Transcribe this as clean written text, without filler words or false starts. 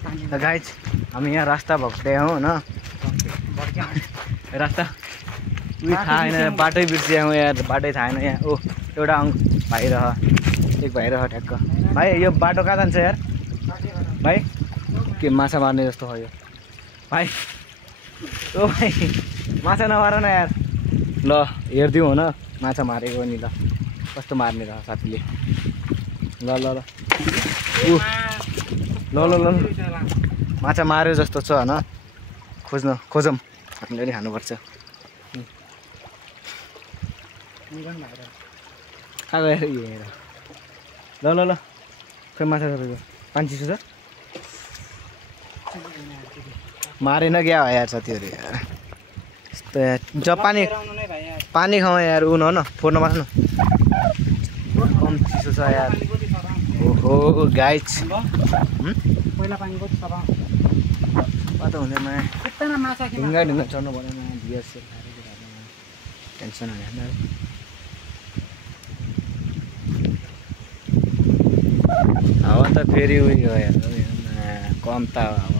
guys हामी यहाँ रास्ता भक्टे हौँ होइन रास्ता उयो थाहा छैन बाटै बिर्सियौँ यार बाटै थाहा छैन यहाँ ओ एउटा भाइ रह एक भाइ रह ठ्याक्क भाइ यो बाटो कहाँ जान्छ यार भाइ के माछा मार्ने जस्तो हो यो भाइ ओ भाइ माछा नमार न यार ल हेरिदिउँ हो न माछा मारेको नि ल कस्तो मार्ने रह साथीले ल ल ल ल ल ल माछा मार्यो जस्तो छ होइन खोजौँ हामीले नि खानुपर्छ कहाँ गएर हेर ल ल ल खै माछा तपाईँको पानी चिसो छ मारेन क्या हो यार साथीहरू यार यस्तो यार जब पानी खाउँ यार उ न फोर्न पर्छ न कम चिसो छ यार ओहो गाइज पहिला पानी कति सफा पत्ता हुँदैन ढुङ्गा चढ्नु परेन बिएसएल टेन्सन हुँदैन हावा त फेरि उयो यार कम त